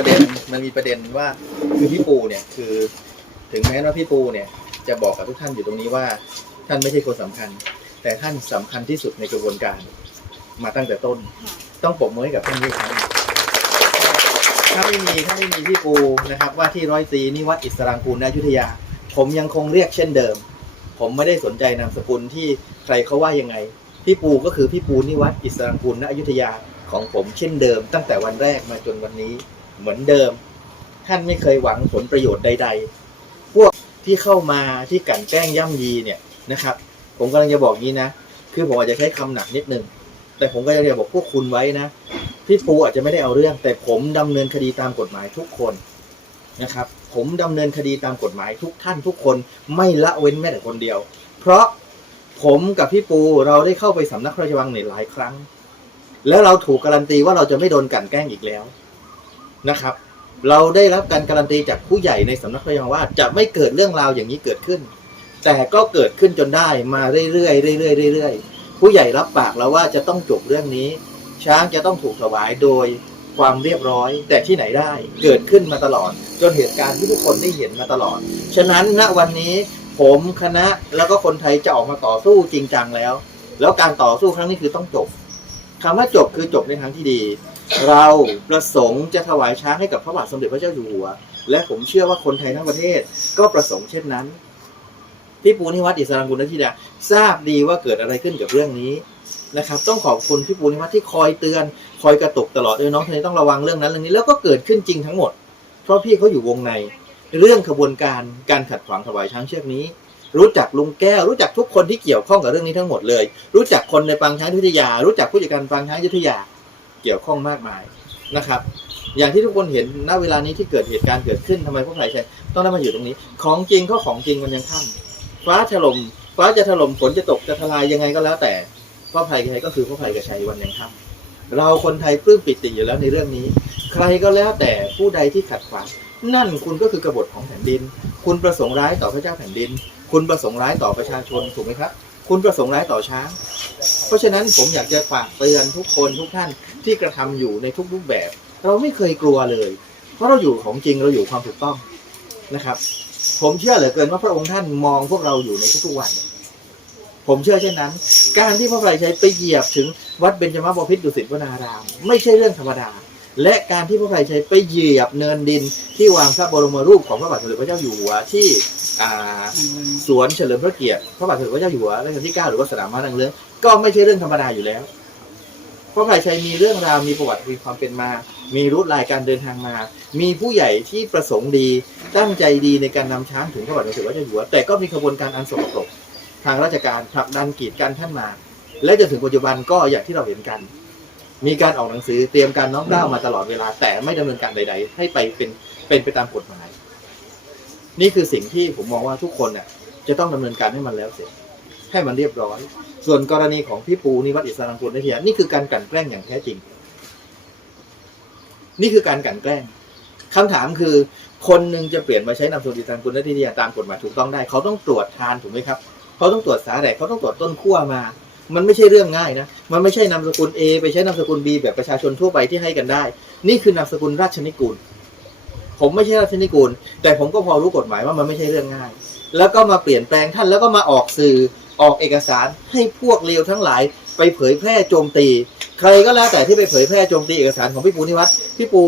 ประเด็นมันมีประเด็นว่าคือพี่ปูเนี่ยคือ ถึงแม้ว่าพี่ปูเนี่ยจะบอกกับทุกท่านอยู่ตรงนี้ว่า ท่านไม่ใช่คนสำคัญ แต่ท่านสำคัญที่สุดในกระบวนการ มาตั้งแต่ต้น ต้องปรบมือให้กับท่านด้วยครับถ้าไม่มีถ้าไม่มีพี่ปูนะครับ ว่าที่ร้อยตรีนิวัฒน์อิสรางกูลณอยุธยา ผมยังคงเรียกเช่นเดิม ผมไม่ได้สนใจนามสกุลที่ใครเขาว่ายังไง พี่ปูก็คือพี่ปูนิวัฒน์อิสรางกูลณอยุธยาของผมเช่นเดิม ตั้งแต่วันแรกมาจนวันนี้ เหมือนเดิม ท่านไม่เคยหวังผลประโยชน์ใด ๆ พวกที่เข้ามาที่กลั่นแกล้งย่ำยีเนี่ยนะครับ ผมกำลังจะบอกงี้นะ คือผมอาจจะใช้คำหนักนิดนึง แต่ผมก็จะบอกพวกคุณไว้นะ พี่ปูอาจจะไม่ได้เอาเรื่อง แต่ผมดำเนินคดีตามกฎหมายทุกคนนะครับ ผมดำเนินคดีตามกฎหมายทุกท่านทุกคนไม่ละเว้นแม้แต่คนเดียว เพราะผมกับพี่ปูเราได้เข้าไปสำนักพระราชวังในหลายครั้ง แล้วเราถูกการันตีว่าเราจะไม่โดนกลั่นแกล้งอีกแล้ว นะครับ เราได้รับการการันตีจากผู้ใหญ่ในสำนักพระราชวังว่าจะไม่เกิดเรื่องราวอย่างนี้เกิดขึ้น แต่ก็เกิดขึ้นจนได้มาเรื่อยๆเรื่อยๆเรื่อยๆผู้ใหญ่รับปากแล้วว่าจะต้องจบเรื่องนี้ ช้างจะต้องถูกถวายโดยความเรียบร้อย แต่ที่ไหนได้เกิดขึ้นมาตลอด จนเหตุการณ์ที่ทุกคนได้เห็นมาตลอด ฉะนั้นณวันนี้ผมคณะแล้วก็คนไทยจะออกมาต่อสู้จริงจังแล้ว แล้วการต่อสู้ครั้งนี้คือต้องจบ คำว่าจบคือจบในทางที่ดี เราประสงค์จะถวายช้างให้กับพระบาทสมเด็จพระเจ้าอยู่หัว และผมเชื่อว่าคนไทยทั้งประเทศก็ประสงค์เช่นนั้นพี่ปูนิวัฒน์อิสรางกุลธิดาทราบดีว่าเกิดอะไรขึ้นกับเรื่องนี้นะครับ ต้องขอบคุณพี่ปูนิวัฒน์ที่คอยเตือนคอยกระตุกตลอดเลยน้องคนนี้ต้องระวังเรื่องนั้นเรื่องนี้แล้วก็เกิดขึ้นจริงทั้งหมด เพราะพี่เขาอยู่วงใน เรื่องขบวนการการขัดขวางถวายช้างเชือกนี้ รู้จักลุงแก้ว รู้จักทุกคนที่เกี่ยวข้องกับเรื่องนี้ทั้งหมดเลย รู้จักคนในปางช้างยุธยา รู้จักผู้จัดการปางช้างยุธยาเกี่ยวข้องมากมายนะครับ อย่างที่ทุกคนเห็นณเวลานี้ที่เกิดเหตุการณ์เกิดขึ้นทำไมพวกไทยใช่ต้องได้มาอยู่ตรงนี้ ของจริงก็ของจริงมันยังค่ำฟ้าถล่มฟ้าจะถล่มฝนจะตกจะทลายยังไงก็แล้วแต่พระภัยกับชัยก็คือพระภัยกับชัยวันยังค่ำเราคนไทยปลื้มปิติอยู่แล้วในเรื่องนี้ ใครก็แล้วแต่ผู้ใดที่ขัดขวางนั่นคุณก็คือกบฏของแผ่นดิน คุณประสงค์ร้ายต่อพระเจ้าแผ่นดิน คุณประสงค์ร้ายต่อประชาชนถูกไหมครับ คุณประสงค์ร้ายต่อช้าง เพราะฉะนั้นผมอยากจะฝากเตือนทุกคนทุกท่านที่กระทำอยู่ในทุกรูปแบบ เราไม่เคยกลัวเลย เพราะเราอยู่ของจริงเราอยู่ความถูกต้องนะครับ ผมเชื่อเหลือเกินว่าพระองค์ท่านมองพวกเราอยู่ในทุกๆวัน ผมเชื่อเช่นนั้น การที่พระไตรชัยไปเหยียบถึงวัดเบญจมบพิตรดุสิตวนาราม ไม่ใช่เรื่องธรรมดา และการที่พระไตรชัยไปเหยียบเนินดินที่วางพระบรมรูปของพระบาทสมเด็จพระเจ้าอยู่หัวที่อ่าสวนเฉลิมพระเกียรติพระบาทสมเด็จพระเจ้าอยู่หัวรัชกาลที่ 9 หรือว่าสนามม้านางเลิ้งก็ไม่ใช่เรื่องธรรมดาอยู่แล้วเพราะไผ่ชัยมีเรื่องราวมีประวัติมีความเป็นมา มีรูทลายการเดินทางมา มีผู้ใหญ่ที่ประสงค์ดีตั้งใจดีในการนำช้างถึงพระบาทสมเด็จพระเจ้าอยู่หัวแต่ก็มีขบวนการอันสกปรกทางราชการผลักดันกีดกันท่านมา และจนถึงปัจจุบันก็อย่างที่เราเห็นกัน มีการออกหนังสือเตรียมการน้อมเกล้ามาตลอดเวลา แต่ไม่ดำเนินการใด ๆ ให้ไปเป็นเป็นไปตามกฎหมาย นี่คือสิ่งที่ผมมองว่าทุกคนเนี่ยจะต้องดำเนินการให้มันแล้วเสร็จ ให้มันเรียบร้อย ส่วนกรณีของพี่ปูนิวัฒน์อิสรังกุลนัทยานี่คือการกลั่นแกล้งอย่างแท้จริง นี่คือการกลั่นแกล้งคำถามคือ คนหนึ่งจะเปลี่ยนมาใช้นามสกุลอิสรังกุลนัทยาตามกฎหมายถูกต้องได้ เขาต้องตรวจทานถูกไหมครับ เขาต้องตรวจสาแหลกเขาต้องตรวจต้นขั้วมา มันไม่ใช่เรื่องง่ายนะ มันไม่ใช่นามสกุล A ไปใช้นามสกุล B แบบประชาชนทั่วไปที่ให้กันได้ นี่คือนามสกุลราชนิกูล ผมไม่ใช่ราชนิกูล แต่ผมก็พอรู้กฎหมายว่ามันไม่ใช่เรื่องง่าย แล้วก็มาเปลี่ยนแปลงท่านแล้วก็มาออกสื่อออกเอกสารให้พวกเลวทั้งหลาย ไปเผยแพร่โจมตี ใครก็แล้วแต่ที่ไปเผยแพร่โจมตีเอกสารของพี่ปูนิวัฒน์พี่ปู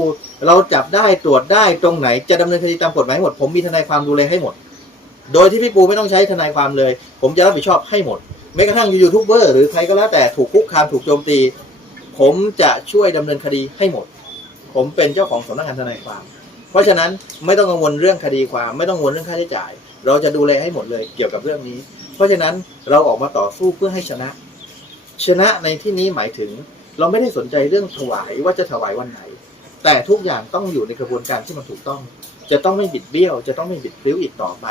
เราจับได้ตรวจได้ตรงไหนจะดำเนินคดีตามกฎหมายหมด ผมมีทนายความดูแลให้หมด โดยที่พี่ปูไม่ต้องใช้ทนายความเลย ผมจะรับผิดชอบให้หมด แม้กระทั่งยูทูบเบอร์หรือใครก็แล้วแต่ถูกคุกคามถูกโจมตี ผมจะช่วยดำเนินคดีให้หมด ผมเป็นเจ้าของสำนักงานทนายความ เพราะฉะนั้นไม่ต้องกังวลเรื่องคดีความไม่ต้องกังวลเรื่องค่าใช้จ่าย เราจะดูแลให้หมดเลยเกี่ยวกับเรื่องนี้ เพราะฉะนั้นเราออกมาต่อสู้เพื่อให้ชนะ ชนะในที่นี้หมายถึง เราไม่ได้สนใจเรื่องถวายว่าจะถวายวันไหน แต่ทุกอย่างต้องอยู่ในกระบวนการที่มันถูกต้อง จะต้องไม่บิดเบี้ยว จะต้องไม่บิดพลิ้วอีกต่อไป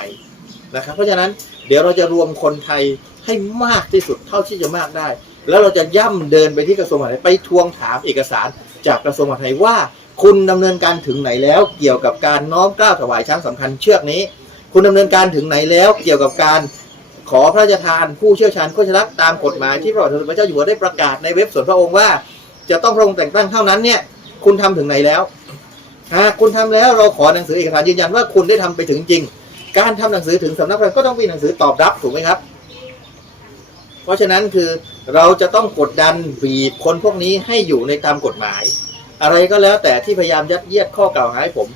นะครับเพราะฉะนั้นเดี๋ยวเราจะรวมคนไทย ให้มากที่สุดเท่าที่จะมากได้ แล้วเราจะย่ำเดินไปที่กระทรวงมหาดไทยไปทวงถามเอกสารจากกระทรวงมหาดไทยว่า คุณดำเนินการถึงไหนแล้วเกี่ยวกับการน้อมเกล้าถวายช้างสำคัญเชือกนี้ คุณดำเนินการถึงไหนแล้วเกี่ยวกับการขอพระราชทานผู้เชี่ยวชาญโฆษลักษ์ตามกฎหมายที่พระบาทสมเด็จพระเจ้าอยู่หัวได้ประกาศในเว็บส่วนพระองค์ว่า จะต้องพระองค์แต่งตั้งเท่านั้นเนี่ย คุณทำถึงไหนแล้วหากคุณทำแล้วเราขอหนังสือเอกสารยืนยันว่าคุณได้ทำไปถึงจริง การทำหนังสือถึงสำนักงานก็ต้องมีหนังสือตอบรับถูกไหมครับ เพราะฉะนั้นคือเราจะต้องกดดันบีบคนพวกนี้ให้อยู่ในตามกฎหมาย อะไรก็แล้วแต่ที่พยายามยัดเยียดข้อกล่าวหาให้ผม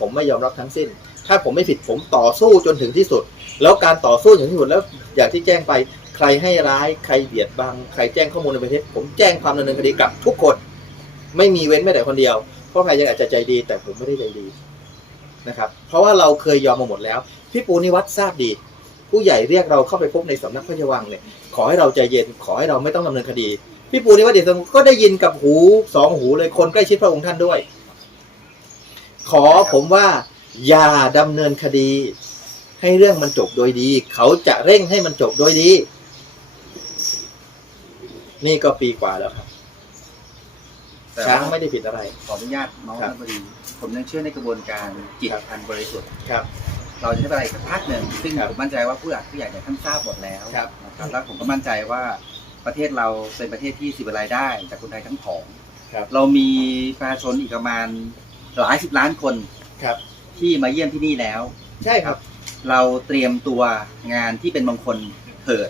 ผมไม่ยอมรับทั้งสิ้น ถ้าผมไม่ผิดผมต่อสู้จนถึงที่สุด แล้วการต่อสู้ถึงที่สุดแล้วอย่างที่แจ้งไป ใครให้ร้ายใครเบียดบัง ใครแจ้งข้อมูลในประเทศผมแจ้งความดำเนินคดีกลับทุกคน ไม่มีเว้นแม้แต่คนเดียวเพราะใครยังอาจจะใจดี แต่ผมไม่ได้ใจดีนะครับ เพราะว่าเราเคยยอมมาหมดแล้ว พี่ปูนิวัฒน์ทราบดี ผู้ใหญ่เรียกเราเข้าไปพบในสำนักพระราชวังเนี่ย ขอให้เราใจเย็น ขอให้เราไม่ต้องดำเนินคดี พี่ปูนิวัฒน์เดชสมุทรก็ได้ยินกับหูสองหูเลยคนใกล้ชิดพระองค์ท่านด้วย ขอผมว่า อย่าดำเนินคดี ให้เรื่องมันจบโดยดี เขาจะเร่งให้มันจบโดยดี นี่ก็ปีกว่าแล้วครับแต่ช้างว่าไม่ได้ผิดอะไร ขออนุญาตน้องครับท่านบดีผมยังเชื่อในกระบวนการจิตครับอันบริสุทธิ์ครับ เราจะใช้เวลาอีกสักพักหนึ่งซึ่งครับผมมั่นใจว่าผู้หลักผู้ใหญ่เนี่ยท่านทราบหมดแล้ว ครับนะครับแล้วผมก็มั่นใจว่าประเทศเราเป็นประเทศที่สิบรายได้ จากคนไทยทั้งผองครับเรามีประชาชนอีกประมาณหลายสิบล้านคนครับที่มาเยี่ยมที่นี่แล้ว ใช่ครับ เราเตรียมตัวงานที่เป็นมงคลเถิด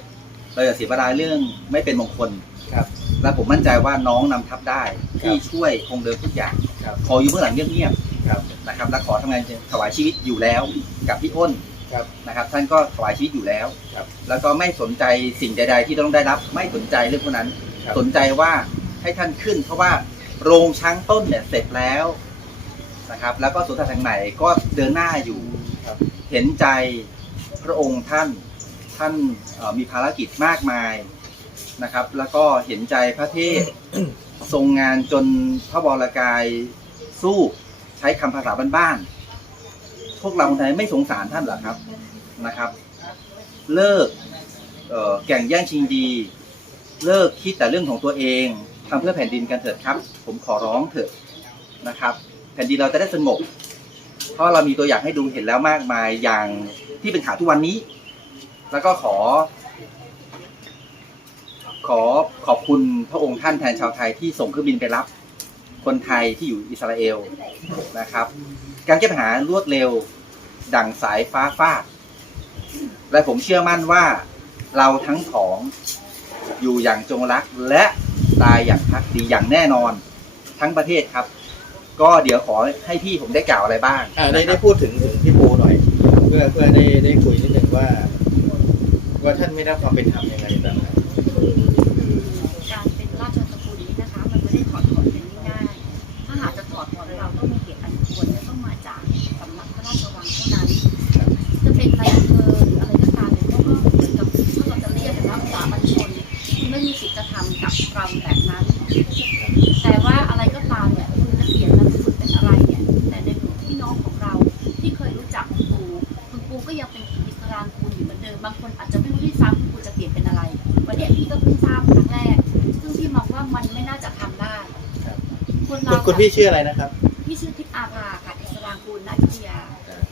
เราจะเสียเวลาเรื่องไม่เป็นมงคลครับ และผมมั่นใจว่าน้องนำทัพได้ครับที่ช่วยคงเดิมทุกอย่างครับขออยู่เบื้องหลังเงียบครับๆนะครับและขอทำงานถวายชีวิตอยู่แล้วกับพี่อ้น ครับนะครับ ท่านก็ถวายชีวิตอยู่แล้วครับแล้วก็ไม่สนใจสิ่งใด ๆ ที่ต้องได้รับ ไม่สนใจเรื่องพวกนั้นครับสนใจว่าให้ท่านขึ้น เพราะว่าโรงช้างต้นเนี่ยเสร็จแล้วนะครับ แล้วก็สวนสัตว์แห่งใหม่ก็เดินหน้าอยู่ครับเห็นใจพระองค์ท่านท่านเอ่อมีภารกิจมากมายนะครับ แล้วก็เห็นใจพระเทพทรงงานจนพระวรกายสู้ใช้คำภาษาบ้านๆ พวกเราคนไทยไม่สงสารท่านเหรอครับนะครับ เลิกเออแก่งแย่งชิงดี เลิกคิดแต่เรื่องของตัวเองทำเพื่อแผ่นดินกันเถิดครับ ผมขอร้องเถิดนะครับ แผ่นดินเราจะได้สงบเพราะเรามีตัวอย่างให้ดูเห็นแล้วมากมายอย่างที่เป็นข่าวทุกวันนี้ แล้วก็ขอ ขอขอบคุณพระองค์ท่านแทนชาวไทยที่ส่งเครื่องบินไปรับ คนไทยที่อยู่อิสราเอลนะครับ การแก้ปัญหารวดเร็วดั่งสายฟ้าฟาด และผมเชื่อมั่นว่าเราทั้งของอยู่อย่างจงรักและตายอย่างพักดีอย่างแน่นอนทั้งประเทศครับ ก็เดี๋ยวขอให้พี่ผมได้กล่าวอะไรบ้างอ่าได้นะคได้รับพูดถึงถึงพี่ปูหน่อย เพื่อเพื่อได้ได้คุยนิดหนึ่งว่า ว่าท่านไม่ได้รับความเป็นธรรมยังไงแบบไหน แต่ว่าอะไรก็ตามเนี่ยคุณจะเปลี่ยนนามสกุลเป็นอะไรเนี่ยแต่ในหมู่พี่น้องของเราที่เคยรู้จักคุณปูคุณปูก็ยังเป็นอิสลามคุณอยู่เหมือนเดิมบางคนอาจจะไม่รู้ที่ซ้ำคุณปูจะเปลี่ยนเป็นอะไร วันเนี้ยพี่ก็เพิ่งทราบครั้งแรก ซึ่งพี่มองว่ามันไม่น่าจะทำได้ครับคนคุณเราคุณพี่ชื่ออะไรนะครับพี่ชื่อทิพย์อาภาค่ะอิสลามกูลนาจิทยา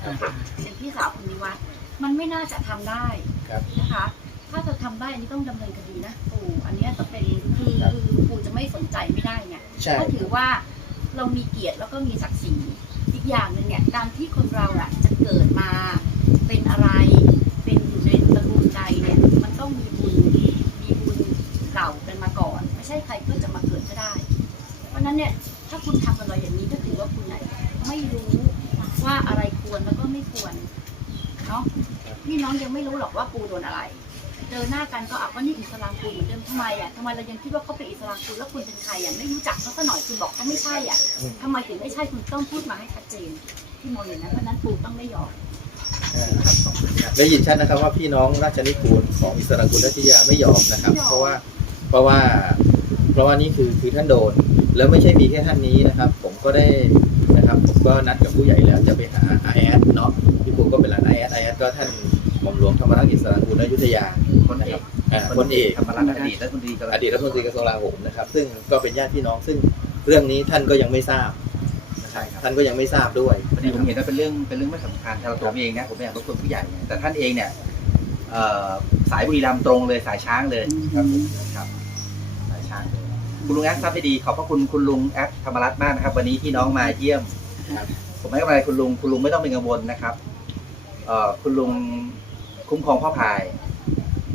ค่ะเป็นพี่สาวคุณนิวัฒน์มันไม่น่าจะทำได้ครับนะคะ ถ้าจะทำได้อันนี้ต้องดำเนินคดีนะปู่อันเนี้ยจะเป็นคือครับคือปู่จะไม่สนใจไม่ได้ไงใช่ ก็ถือว่าเรามีเกียรติแล้วก็มีศักดิ์ศรีอีกอย่างหนึ่งเนี่ยการที่คนเราอะจะเกิดมาเป็นอะไร เป็นอยู่ในตระกูลใดเนี่ยมันต้องมีบุญมีบุญเก่ากันมาก่อน ไม่ใช่ใครก็จะมาเกิดก็ได้ เพราะฉะนั้นเนี่ยถ้าคุณทำกับเราอย่างนี้ก็ถือว่าคุณไหนไม่รู้ว่าอะไรควรแล้วก็ไม่ควรเนาะพี่น้องยังไม่รู้หรอกว่าปูโดนอะไร เจอหน้ากันก็อะว่านี่อิสลามปูเหมือนเดิมทำไมอะทำไมเรายังคิดว่าเขาเป็นอิสลามปูแล้วคุณเป็นใครอะไม่รู้จักเขาสักหน่อยคุณบอกเขาไม่ใช่อะอืมทำไมถึงไม่ใช่คุณต้องพูดมาให้ชัดเจนที่มองอย่างนั้นเพราะฉะนั้นปูต้องไม่ยอมอ่าได้ยินชัดนะครับว่าพี่น้องราชนิกูลของอิสรากุลรัตยาไม่ยอมนะครับไม่ยอมเพราะว่าเพราะว่าเพราะว่านี่คือคือท่านโดน แล้วไม่ใช่มีแค่ท่านนี้นะครับ ผมก็ได้นะครับผมก็นัดกับผู้ใหญ่แล้วจะไปหาไอแอดเนาะพี่ปูก็เป็นหลานไอแอดไอแอดก็ท่าน หม่อมหลวงธรรมรักษ์อิสรากุลอยุธยาคนเอกอ่าคนเอกธรรมรัตน์อดีตรัฐมนตรีกระทรวงอดีตรัฐมนตรีกระทรวงกลาโหมนะครับ ซึ่งก็เป็นญาติพี่น้องซึ่งเรื่องนี้ท่านก็ยังไม่ทราบใช่ครับท่านก็ยังไม่ทราบด้วยพอดีผมเห็นว่าเป็นเรื่องเป็นเรื่องไม่สำคัญสำหรับผมเองนะผมไม่อยากรบกวนผู้ใหญ่ไงแต่ท่านเองเนี่ยเอ่อสายบุรีรัมย์ตรงเลยสายช้างเลยครับผมครับสายช้างเลยคุณลุงแอดทราบได้ดีขอบพระคุณคุณลุงแอดธรรมรัตน์มากนะครับ วันนี้ที่น้องมาเยี่ยมครับผมให้กำลังใจคุณลุงคุณลุงไม่ต้องเป็นกังวลนะครับเอ่อคุณลุง คุ้มครองพ่อพาย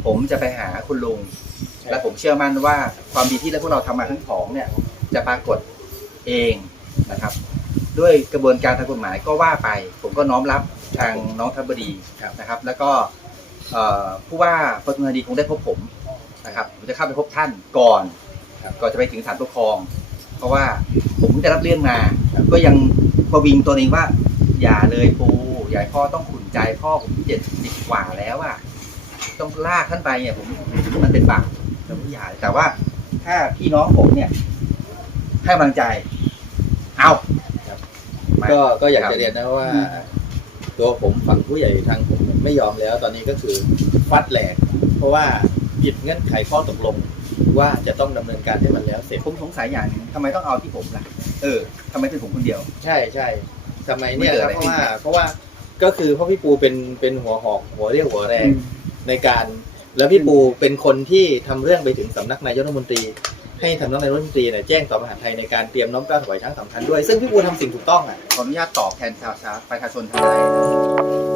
ผมจะไปหาคุณลุง และผมเชื่อมั่นว่าความดีที่พวกเราทำมาทั้งสองเนี่ยจะปรากฏเองนะครับ ด้วยกระบวนการทางกฎหมายก็ว่าไป ผมก็น้อมรับทางน้องทัพบดีครับนะครับ แล้วก็เอ่อผู้ว่าปทุมธานีคงได้พบผมนะครับผมจะเข้าไปพบท่านก่อนครับก่อนจะไปถึงศาลปกครอง เพราะว่าผมได้รับเรื่องมาครับก็ยังประวิงตัวเองว่า อย่าเลยปูอย่าให้พ่อต้องขุน ใจพ่อผมเจ็ดสิบกว่าแล้วอะต้องลากท่านไปเนี่ยผมมันเป็นบาปผมไม่อยากแต่ว่า ถ้าพี่น้องผมเนี่ย ให้กำลังใจ เอามาก็ก็อยากครับจะเรียนนะว่า ตัวผมฝั่งผู้ใหญ่ทางผมไม่ยอมแล้ว ตอนนี้ก็คือฟัดแหลก เพราะว่าผิดเงื่อนไขข้อตกลงว่าจะต้องดำเนินการให้มันแล้วเสร็จผมสงสัยอย่างหนึงทำไมต้องเอาที่ผมล่ะ เออทำไมถึงผมคนเดียว ใช่ใช่ทำไมเนี่ยไม่เกิดคอะรับไรเพราะว่าขึ้นเพราะว่า ก็คือเพราะพี่ปูเป็นเป็นหัวหอกหัวเรียวหัวแรงในการ แล้วพี่ปูเป็นคนที่ทำเรื่องไปถึงสำนักนายกรัฐมนตรี ให้สำนักนายกรัฐมนตรีเนี่ยแจ้งต่อมหาดไทยในการเตรียมน้อมเกล้าถวายช้างสำคัญด้วย ซึ่งพี่ปูทำสิ่งถูกต้องอะขออนุญาตตอบแทนชาวชาประชาชนทางไทย